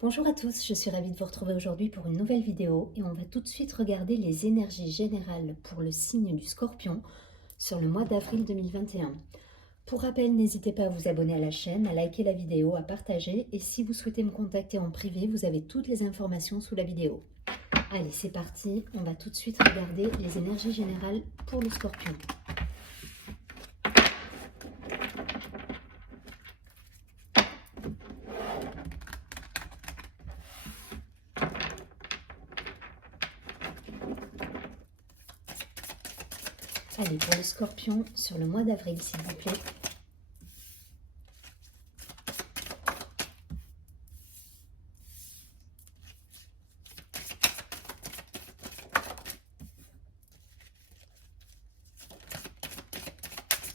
Bonjour à tous, je suis ravie de vous retrouver aujourd'hui pour une nouvelle vidéo et on va tout de suite regarder les énergies générales pour le signe du Scorpion sur le mois d'avril 2021. Pour rappel, n'hésitez pas à vous abonner à la chaîne, à liker la vidéo, à partager et si vous souhaitez me contacter en privé, vous avez toutes les informations sous la vidéo. Allez, c'est parti, on va tout de suite regarder les énergies générales pour le Scorpion. Allez, pour le Scorpion, sur le mois d'avril, s'il vous plaît.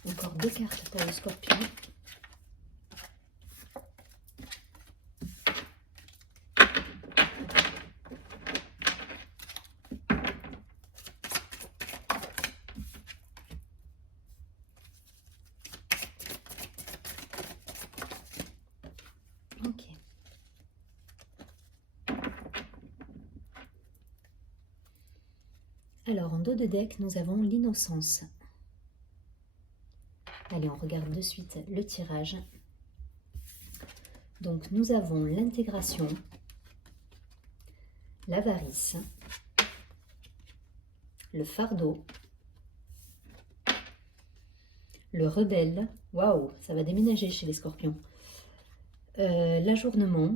Encore deux cartes pour le Scorpion. Ok. Alors, en dos de deck, nous avons l'innocence. Allez, on regarde de suite le tirage. Donc, nous avons l'intégration, l'avarice, le fardeau, le rebelle. Waouh, ça va déménager chez les scorpions. L'ajournement.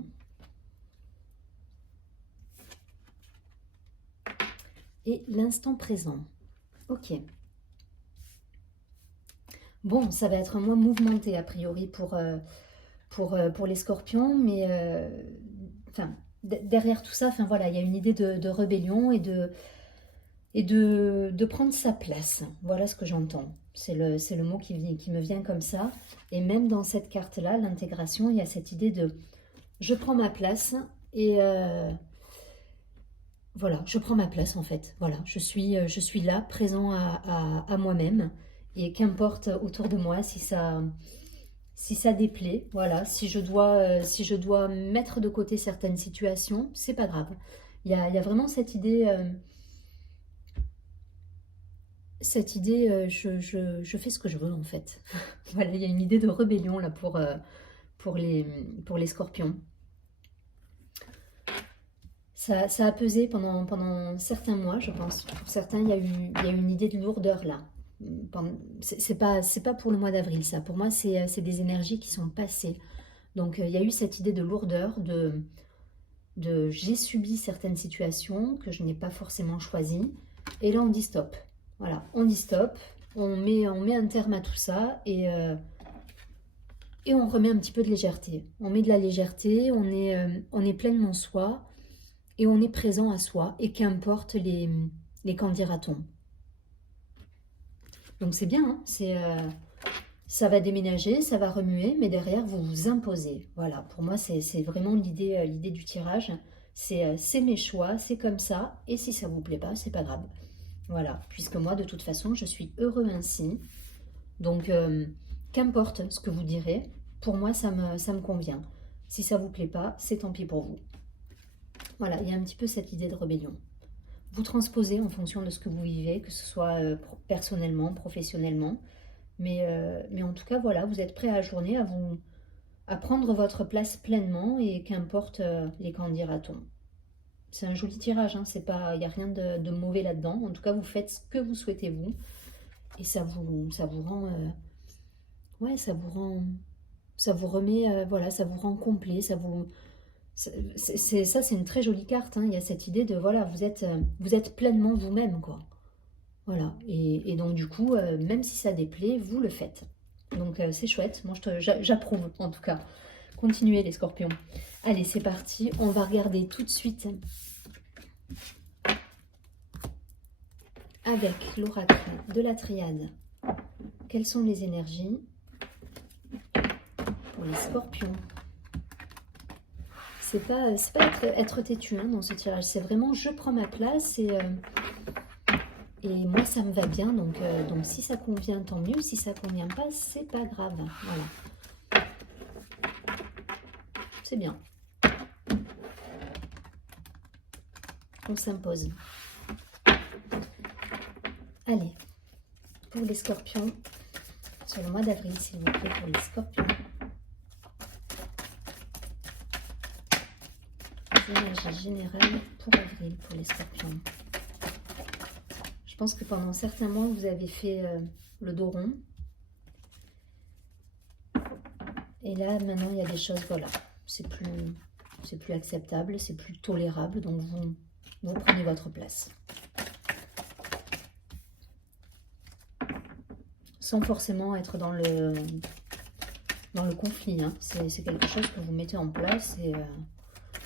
Et l'instant présent. Ok. Bon, ça va être moins mouvementé a priori pour les scorpions, mais enfin, derrière tout ça, enfin voilà, il y a une idée de rébellion et de prendre sa place. Voilà ce que j'entends. C'est le mot qui me vient comme ça. Et même dans cette carte-là, l'intégration, il y a cette idée de je prends ma place et voilà, je prends ma place en fait. Voilà, je suis là, présent à moi-même. Et qu'importe autour de moi si ça déplaît, voilà, si je dois mettre de côté certaines situations, c'est pas grave. Il y a vraiment cette idée, je fais ce que je veux en fait. Voilà, il y a une idée de rébellion là pour les scorpions. Ça a pesé pendant certains mois, je pense. Pour certains, il y a eu une idée de lourdeur là. C'est pas pour le mois d'avril ça. Pour moi, c'est des énergies qui sont passées. Donc, il y a eu cette idée de lourdeur, de j'ai subi certaines situations que je n'ai pas forcément choisies. Et là, on dit stop. Voilà, on dit stop. On met un terme à tout ça et on remet un petit peu de légèreté. On met de la légèreté, on est pleinement soi. Et on est présent à soi, et qu'importe les qu'en dira-t-on. Donc c'est bien, hein, ça va déménager, ça va remuer, mais derrière vous vous imposez. Voilà, pour moi c'est vraiment l'idée du tirage. C'est mes choix, c'est comme ça, et si ça vous plaît pas, c'est pas grave. Voilà, puisque moi de toute façon je suis heureux ainsi. Donc qu'importe ce que vous direz, pour moi ça me convient. Si ça vous plaît pas, c'est tant pis pour vous. Voilà, il y a un petit peu cette idée de rébellion. Vous transposez en fonction de ce que vous vivez, que ce soit personnellement, professionnellement. Mais en tout cas, voilà, vous êtes prêt à ajourner, à prendre votre place pleinement et qu'importe les qu'en dira-t-on. C'est un joli tirage, hein, il n'y a rien de mauvais là-dedans. En tout cas, vous faites ce que vous souhaitez vous. Et ça vous rend... ouais, ça vous remet... voilà, ça vous rend complet, ça vous... c'est une très jolie carte, hein. Il y a cette idée de, voilà, vous êtes pleinement vous-même, quoi. Voilà, et donc du coup, même si ça déplaît, vous le faites. Donc c'est chouette, moi j'approuve en tout cas. Continuez les scorpions. Allez, c'est parti, on va regarder tout de suite avec l'oracle de la triade. Quelles sont les énergies pour les scorpions? C'est pas être têtu, hein, dans ce tirage, c'est vraiment je prends ma place et moi ça me va bien, donc si ça convient tant mieux, si ça convient pas, c'est pas grave. Voilà. C'est bien. on s'impose. Allez, pour les scorpions, sur le mois d'avril, s'il vous plaît, pour les scorpions. Énergie générale pour avril, pour les scorpions. Je pense que pendant certains mois, vous avez fait le dos rond. Et là, maintenant, il y a des choses, voilà, c'est plus acceptable, c'est plus tolérable, donc vous prenez votre place. Sans forcément être dans le conflit, hein. C'est quelque chose que vous mettez en place et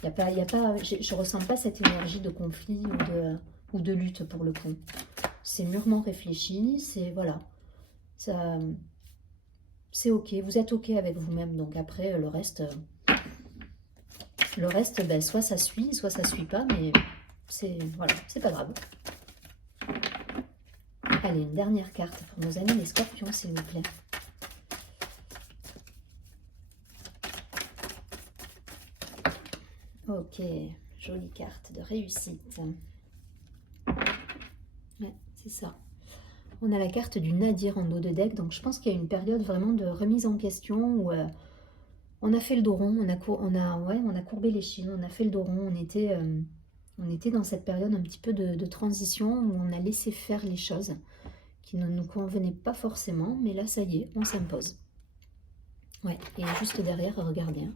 je ne ressens pas cette énergie de conflit ou de lutte pour le coup. C'est mûrement réfléchi, c'est voilà, c'est ok, vous êtes ok avec vous-même, donc après le reste ben, soit ça suit pas, mais voilà, c'est pas grave. Allez, une dernière carte pour nos amis les scorpions, s'il vous plaît. Ok, jolie carte de réussite. Ouais, c'est ça. On a la carte du Nadir en dos de deck, donc je pense qu'il y a une période vraiment de remise en question où on a fait le dos rond, on a courbé les chines, on a fait le dos rond, on était dans cette période un petit peu de transition où on a laissé faire les choses qui ne nous convenaient pas forcément, mais là ça y est, on s'impose. Ouais, et juste derrière, regardez, hein,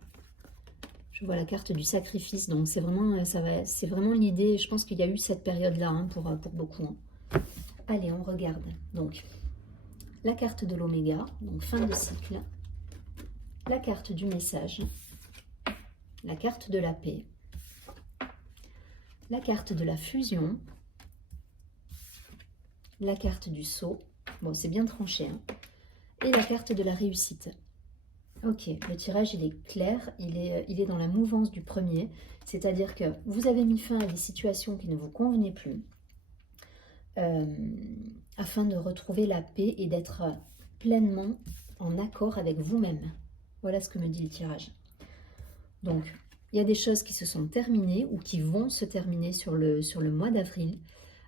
je vois la carte du sacrifice, donc c'est vraiment l'idée, je pense qu'il y a eu cette période-là hein, pour beaucoup. Hein. Allez, on regarde. Donc, la carte de l'oméga, donc fin de cycle. La carte du message. La carte de la paix. La carte de la fusion. La carte du saut. Bon, c'est bien tranché. Hein. Et la carte de la réussite. Ok, le tirage, il est clair. Il est dans la mouvance du premier. C'est-à-dire que vous avez mis fin à des situations qui ne vous convenaient plus. Afin de retrouver la paix et d'être pleinement en accord avec vous-même. Voilà ce que me dit le tirage. Donc, il y a des choses qui se sont terminées ou qui vont se terminer sur le mois d'avril,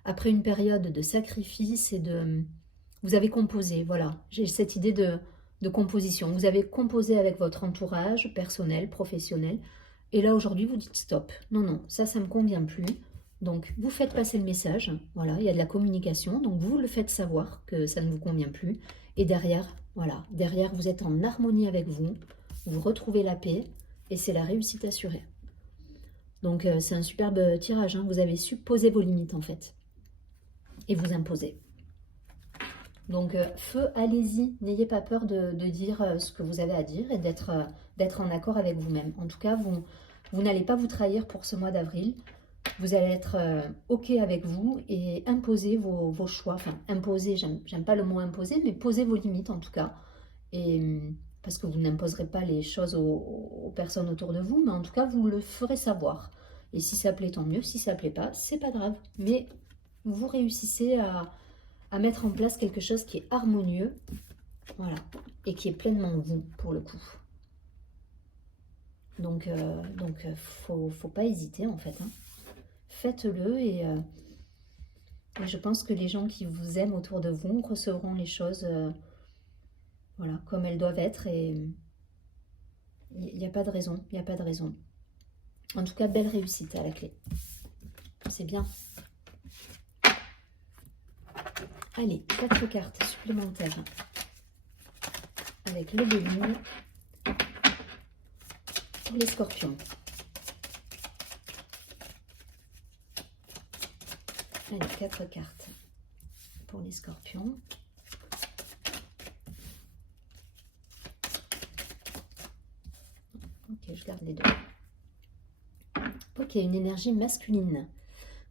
après une période de sacrifice et de... Vous avez composé, voilà, j'ai cette idée de composition. Vous avez composé avec votre entourage personnel, professionnel, et là aujourd'hui vous dites stop. Non, non, ça me convient plus. Donc, vous faites passer le message, voilà, il y a de la communication, donc vous le faites savoir que ça ne vous convient plus. Et derrière, voilà, derrière, vous êtes en harmonie avec vous, vous retrouvez la paix, et c'est la réussite assurée. Donc, c'est un superbe tirage, hein, vous avez su poser vos limites, en fait, et vous imposer. Donc, feu, allez-y, n'ayez pas peur de dire ce que vous avez à dire et d'être en accord avec vous-même. En tout cas, vous n'allez pas vous trahir pour ce mois d'avril. Vous allez être ok avec vous et imposer vos choix. Enfin, imposer, j'aime pas le mot imposer, mais posez vos limites en tout cas. Et, parce que vous n'imposerez pas les choses aux personnes autour de vous, mais en tout cas, vous le ferez savoir. Et si ça plaît, tant mieux. Si ça plaît pas, c'est pas grave. Mais vous réussissez à mettre en place quelque chose qui est harmonieux, voilà, et qui est pleinement vous, pour le coup. Donc, faut pas hésiter, en fait, hein. Faites-le et je pense que les gens qui vous aiment autour de vous recevront les choses voilà, comme elles doivent être et il n'y a pas de raison, il n'y a pas de raison. En tout cas, belle réussite à la clé. C'est bien. Allez, 4 cartes supplémentaires avec le volume pour les scorpions. Allez, 4 cartes pour les scorpions. Ok, je garde les deux. Ok, une énergie masculine.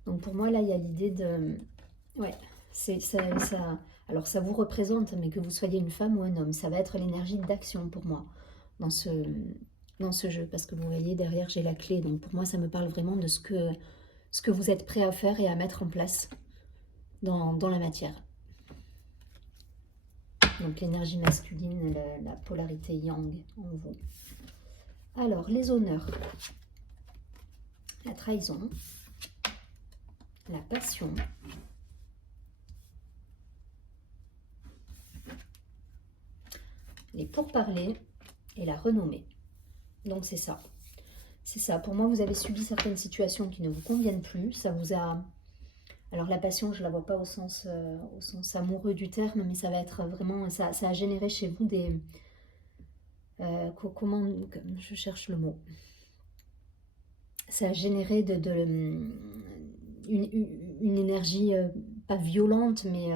Donc pour moi, là, il y a l'idée de... Ouais, c'est ça. Alors ça vous représente, mais que vous soyez une femme ou un homme, ça va être l'énergie d'action pour moi dans ce jeu. Parce que vous voyez, derrière, j'ai la clé. Donc pour moi, ça me parle vraiment de ce que vous êtes prêt à faire et à mettre en place dans la matière. Donc l'énergie masculine, la polarité yang en vous. Alors, les honneurs. La trahison. la passion, les pourparlers et la renommée. Donc c'est ça. C'est ça. Pour moi, vous avez subi certaines situations qui ne vous conviennent plus. Ça vous a... Alors la passion, je ne la vois pas au sens amoureux du terme, mais ça va être vraiment... Ça a généré chez vous des... comment... Je cherche le mot. Ça a généré une énergie pas violente, mais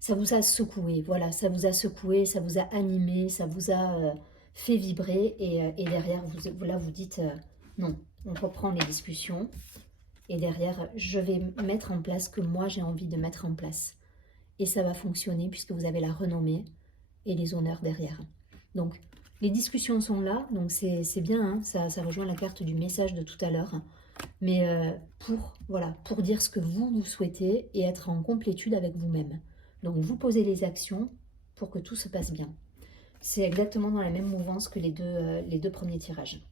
ça vous a secoué. Voilà, ça vous a secoué, ça vous a animé, ça vous a fait vibrer. Et derrière, là, vous dites non, on reprend les discussions. Et derrière, je vais mettre en place ce que moi j'ai envie de mettre en place. Et ça va fonctionner puisque vous avez la renommée et les honneurs derrière. Donc, les discussions sont là, donc c'est bien, hein, ça rejoint la carte du message de tout à l'heure. Mais pour dire ce que vous souhaitez et être en complétude avec vous-même. Donc, vous posez les actions pour que tout se passe bien. C'est exactement dans la même mouvance que les deux premiers tirages.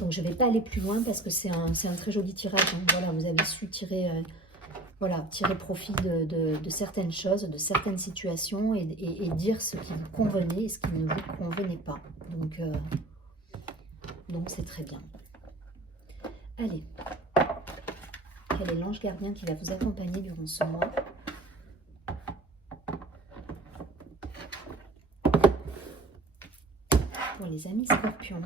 Donc je ne vais pas aller plus loin parce que c'est un très joli tirage. Hein. Voilà, vous avez su tirer profit de certaines choses, de certaines situations et dire ce qui vous convenait et ce qui ne vous convenait pas. Donc c'est très bien. Allez, quel est l'ange gardien qui va vous accompagner durant ce mois ? Pour les amis scorpions.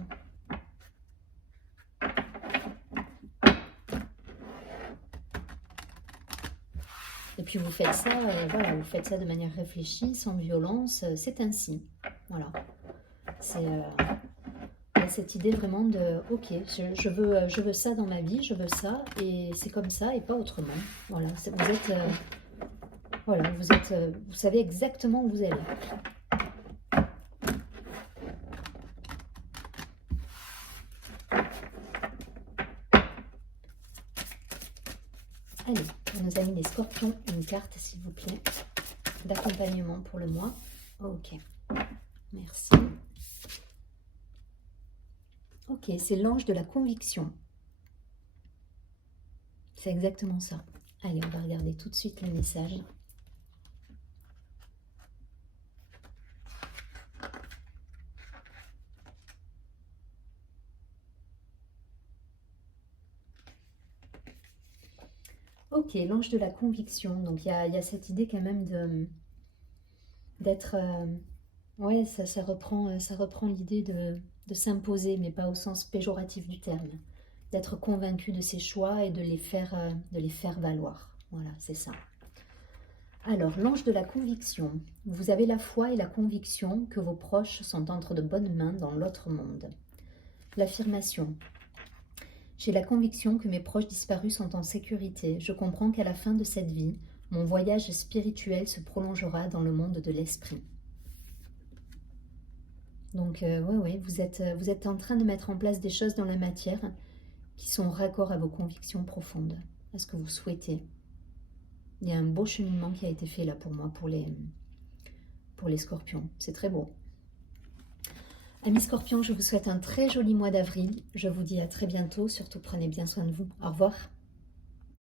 Et puis vous faites ça, vous faites ça de manière réfléchie, sans violence, c'est ainsi. Voilà. C'est cette idée vraiment de, ok, je veux ça dans ma vie, je veux ça, et c'est comme ça et pas autrement. Voilà, vous savez exactement où vous allez. Allez, pour nos amis les scorpions, une carte s'il vous plaît, d'accompagnement pour le mois. Ok, merci. Ok, c'est l'ange de la conviction. C'est exactement ça. Allez, on va regarder tout de suite le message. Ok, l'ange de la conviction. Donc il y a cette idée quand même d'être... ouais, ça reprend l'idée de s'imposer, mais pas au sens péjoratif du terme. D'être convaincu de ses choix et de les faire valoir. Voilà, c'est ça. Alors, l'ange de la conviction. Vous avez la foi et la conviction que vos proches sont entre de bonnes mains dans l'autre monde. L'affirmation. J'ai la conviction que mes proches disparus sont en sécurité. Je comprends qu'à la fin de cette vie, mon voyage spirituel se prolongera dans le monde de l'esprit. Donc, oui, vous êtes en train de mettre en place des choses dans la matière qui sont raccord à vos convictions profondes, à ce que vous souhaitez. Il y a un beau cheminement qui a été fait là pour moi, pour les scorpions. C'est très beau. Amis scorpions, je vous souhaite un très joli mois d'avril. Je vous dis à très bientôt. Surtout, prenez bien soin de vous. Au revoir.